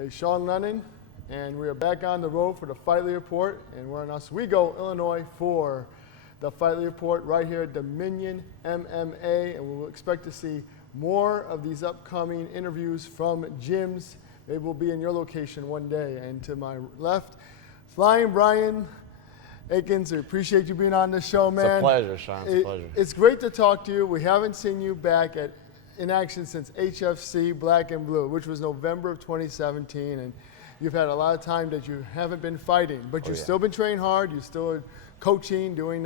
Hey, Sean Lennon, and we are back on the road for the Fightley Report, and we're in Oswego, Illinois for the Fightley Report right here at Dominion MMA, and we'll expect to see more of these upcoming interviews from gyms. Maybe we'll be in your location one day. And to my left, Flyin Brian Akins, we appreciate you being on the show, man. It's a pleasure, Sean. It's a pleasure. It's great to talk to you. We haven't seen you back in action since HFC Black and Blue, which was November of 2017, and you've had a lot of time that you haven't been fighting, but you've still been training hard. You're still coaching, doing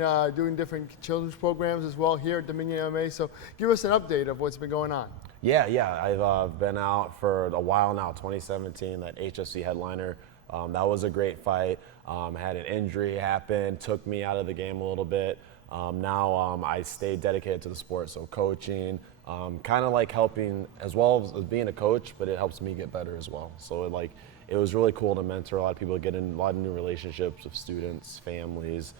different children's programs as well here at Dominion MMA. So give us an update of what's been going on. Yeah. I've been out for a while now. 2017, that HFC headliner. That was a great fight. Had an injury happen, took me out of the game a little bit. Now I stayed dedicated to the sport, so coaching, kind of like helping as well as being a coach, but it helps me get better as well. So it was really cool to mentor a lot of people, get in a lot of new relationships with students, families,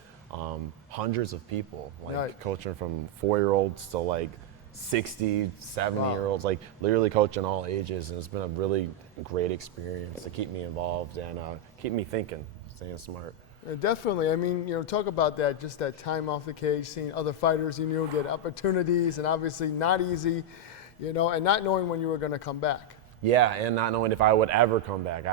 hundreds of people, coaching from 4-year-olds to 60, 70-year-olds, literally coaching all ages, and it's been a really great experience to keep me involved and keep me thinking, staying smart. Definitely. I mean, talk about that, just that time off the cage, seeing other fighters you knew get opportunities, and obviously not easy, and not knowing when you were going to come back. Yeah, and not knowing if I would ever come back.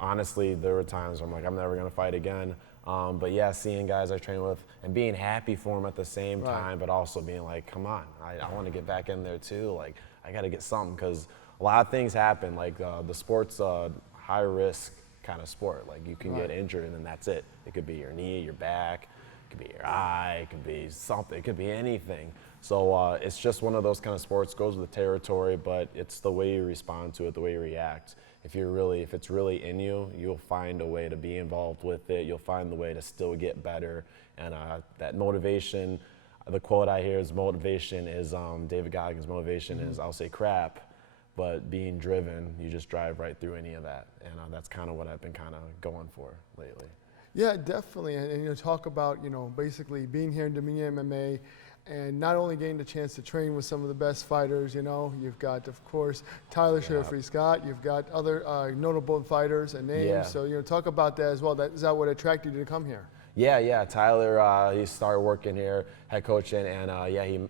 Honestly, there were times where I'm like, I'm never going to fight again. But yeah, seeing guys I train with and being happy for them at the same time, but also being like, come on, I want to get back in there too. I got to get something, because a lot of things happen. The sport's a high risk kind of sport. You can get injured and then that's it. It could be your knee, your back, it could be your eye, it could be something, it could be anything. So it's just one of those kind of sports, goes with the territory, but it's the way you respond to it, the way you react. If it's really in you, you'll find a way to be involved with it. You'll find the way to still get better. And that motivation, the quote I hear is motivation is, David Goggins' motivation is, I'll say crap, but being driven, you just drive right through any of that. And that's kind of what I've been kind of going for lately. Yeah, definitely. And talk about, basically being here in Dominion MMA and not only getting the chance to train with some of the best fighters, you've got, of course, Tyler Sherfree Scott, you've got other notable fighters and names. Yeah. So, talk about that as well. Is that what attracted you to come here? Yeah. Tyler, he started working here, head coaching, and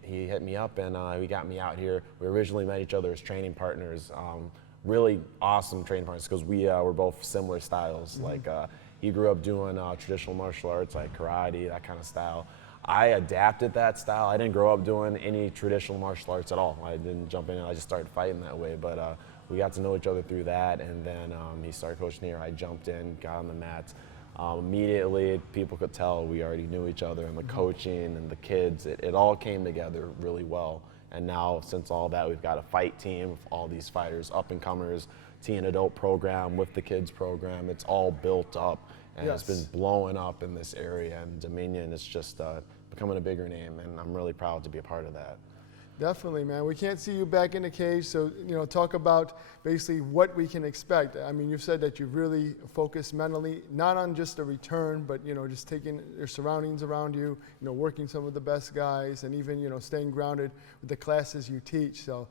he hit me up and he got me out here. We originally met each other as training partners. Really awesome training partners, because we were both similar styles. He grew up doing traditional martial arts, like karate, that kind of style. I adapted that style. I didn't grow up doing any traditional martial arts at all. I didn't jump in and I just started fighting that way. But we got to know each other through that, and then he started coaching here. I jumped in, got on the mat. Immediately, people could tell we already knew each other, and the coaching and the kids, it all came together really well. And now, since all that, we've got a fight team of all these fighters, up-and-comers, teen adult program with the kids program. It's all built up, and it's been blowing up in this area, and Dominion is just becoming a bigger name, and I'm really proud to be a part of that. Definitely, man. We can't see you back in the cage, so talk about basically what we can expect. I mean, you've said that you've really focused mentally, not on just a return, but just taking your surroundings around you, working some of the best guys, and even staying grounded with the classes you teach. So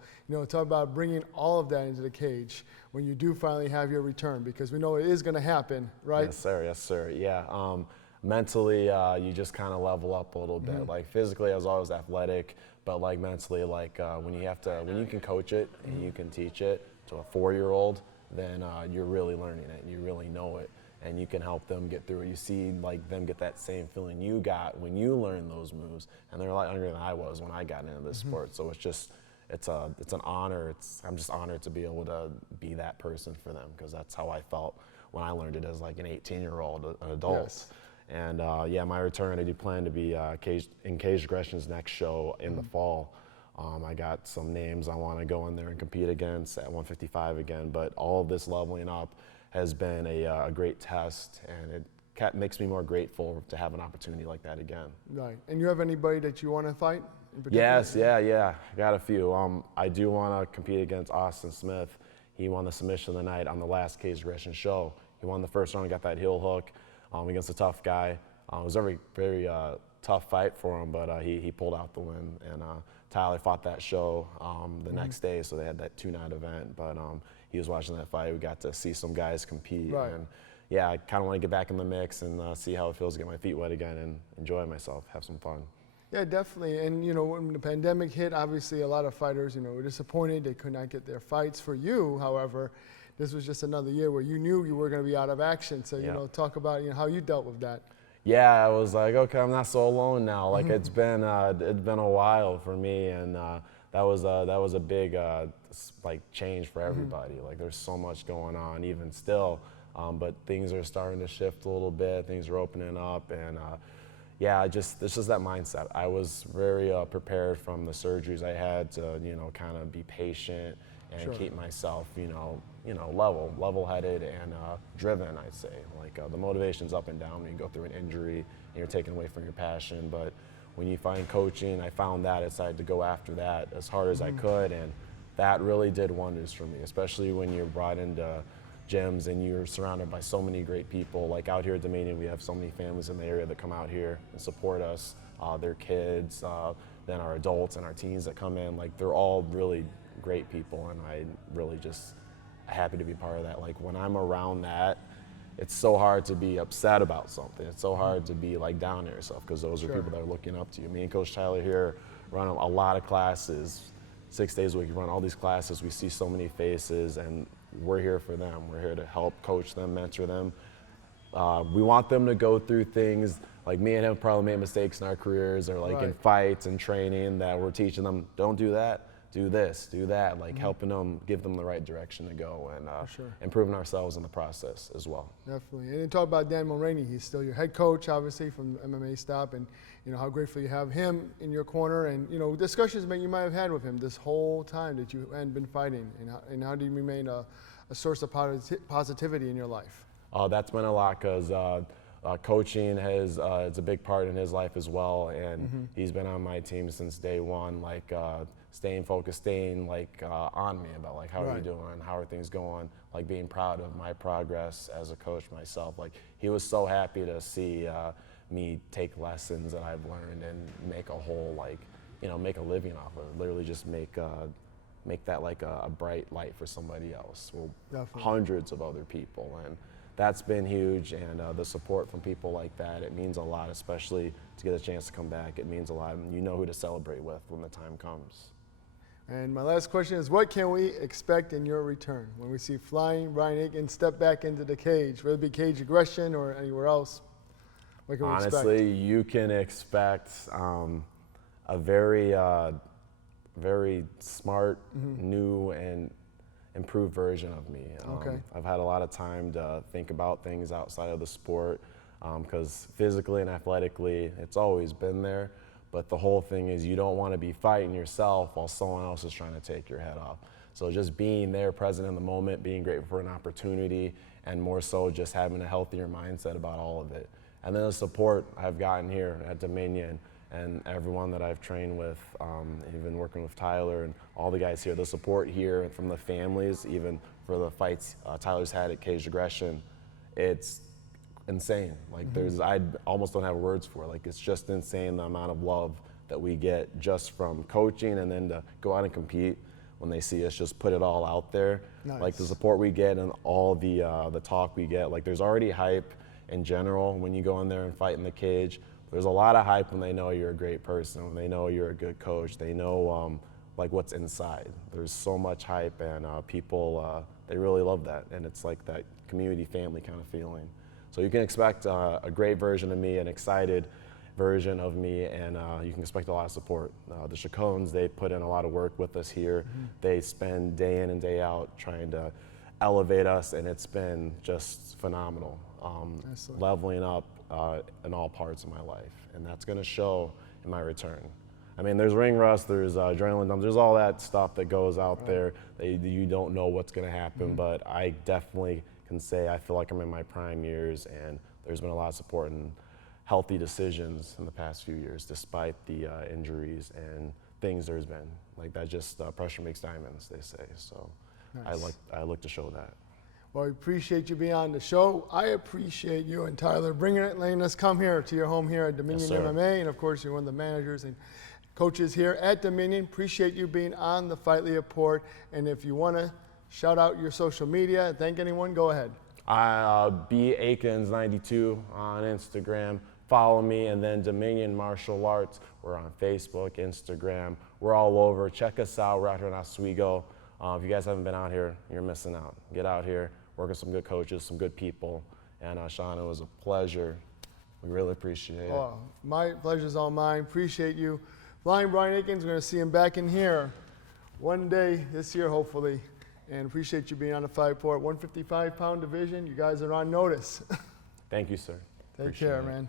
talk about bringing all of that into the cage when you do finally have your return, because we know it is going to happen, right? Yes, sir. Yeah. Mentally, you just kind of level up a little bit. Physically, I was always athletic, but mentally, when you can coach it and you can teach it to a 4-year-old, then you're really learning it. You really know it, and you can help them get through it. You see them get that same feeling you got when you learned those moves, and they're a lot younger than I was when I got into this sport. So it's an honor. I'm just honored to be able to be that person for them, because that's how I felt when I learned it as an 18-year-old, an adult. Yes. And my return, I do plan to be in Caged Aggression's next show in the fall. I got some names I want to go in there and compete against at 155 again, but all of this leveling up has been a great test, and it makes me more grateful to have an opportunity like that again. Right. And you have anybody that you want to fight in particular? Yes, yeah. I got a few. I do want to compete against Austin Smith. He won the submission of the night on the last Caged Aggression show. He won the first round, got that heel hook. Against a tough guy. It was a very, very tough fight for him, but he pulled out the win. And Tyler fought that show the next day, so they had that 2-night event. But he was watching that fight. We got to see some guys compete. Right. And yeah, I kind of want to get back in the mix and see how it feels to get my feet wet again and enjoy myself, have some fun. Yeah, definitely. And, you know, when the pandemic hit, obviously a lot of fighters, you know, were disappointed they could not get their fights. For you, however, this was just another year where you knew you were going to be out of action. So, you know, talk about, you know, how you dealt with that. Yeah, I was like, okay, I'm not so alone now. Like it's been a while for me, and that was a big like change for everybody. Like there's so much going on, even still, but things are starting to shift a little bit. Things are opening up, and yeah, it's just that mindset. I was very prepared from the surgeries I had to, you know, kind of be patient and keep myself, you know, level-headed and driven, I'd say. Like the motivation's up and down when you go through an injury and you're taken away from your passion. But when you find coaching, I found that, I decided to go after that as hard as I could, and that really did wonders for me, especially when you're brought into gyms and you're surrounded by so many great people. Like out here at Dominion, we have so many families in the area that come out here and support us, their kids, then our adults and our teens that come in. Like they're all really great people, and I really just happy to be part of that. Like when I'm around that, it's so hard to be upset about something. It's so hard to be like down on yourself, because those are people that are looking up to you. Me and Coach Tyler here run a lot of classes, 6 days a week. We run all these classes. We see so many faces, and we're here for them. We're here to help coach them, mentor them. We want them to go through things like me and him probably made mistakes in our careers, or like in fights and training, that we're teaching them, don't do that. Do this, do that, like helping them, give them the right direction to go, and improving ourselves in the process as well. Definitely. And you talk about Dan Mulroney, he's still your head coach, obviously, from the MMA stop, and you know how grateful you have him in your corner, and you know discussions that you might have had with him this whole time that you hadn't been fighting, and how do you remain a source of positivity in your life? That's been a lot, because coaching has it's a big part in his life as well, and he's been on my team since day one, like staying focused, staying like on me about like how are you doing, how are things going, like being proud of my progress as a coach myself. Like he was so happy to see me take lessons that I've learned and make a whole, like, you know, make a living off of it. Literally just make that like a bright light for somebody else, well, hundreds of other people. And that's been huge, and the support from people like that, it means a lot, especially to get a chance to come back. It means a lot, and you know who to celebrate with when the time comes. And my last question is, what can we expect in your return when we see Flyin, Ryan Akins step back into the cage, whether it be cage aggression or anywhere else? What can we expect? Honestly, you can expect a very smart, new, and improved version of me. I've had a lot of time to think about things outside of the sport, because physically and athletically, it's always been there. But the whole thing is, you don't want to be fighting yourself while someone else is trying to take your head off. So just being there, present in the moment, being grateful for an opportunity, and more so just having a healthier mindset about all of it. And then the support I've gotten here at Dominion, and everyone that I've trained with, even working with Tyler and all the guys here, the support here from the families, even for the fights Tyler's had at Cage Aggression, it's insane. Like I almost don't have words for it. Like it's just insane the amount of love that we get just from coaching, and then to go out and compete when they see us just put it all out there. Like the support we get and all the talk we get. Like there's already hype in general when you go in there and fight in the cage. There's a lot of hype when they know you're a great person, when they know you're a good coach, they know like what's inside. There's so much hype, and people, they really love that, and it's like that community family kind of feeling. So you can expect a great version of me, an excited version of me, and you can expect a lot of support. The Chacones, they put in a lot of work with us here. They spend day in and day out trying to elevate us, and it's been just phenomenal. Leveling up in all parts of my life, and that's going to show in my return. I mean, there's ring rust, there's adrenaline dumps, there's all that stuff that goes out there that you don't know what's going to happen, but I definitely can say I feel like I'm in my prime years, and there's been a lot of support and healthy decisions in the past few years, despite the injuries and things there's been. Like that, just pressure makes diamonds, they say. So I look to show that. Well, we appreciate you being on the show. I appreciate you and Tyler bringing it, letting us come here to your home here at Dominion MMA, and of course you're one of the managers. And coaches here at Dominion. Appreciate you being on the Fight Report. And if you want to shout out your social media, thank anyone, go ahead. Be Akins 92 on Instagram. Follow me, and then Dominion Martial Arts. We're on Facebook, Instagram. We're all over. Check us out. We're out here in Oswego. If you guys haven't been out here, you're missing out. Get out here, work with some good coaches, some good people. And Sean, it was a pleasure. We really appreciate it. Oh, my pleasure's all mine. Appreciate you. Flyin Brian Akins, we're going to see him back in here one day this year, hopefully. And appreciate you being on the Fight Report. 155-pound division, you guys are on notice. Thank you, sir. Take care, man.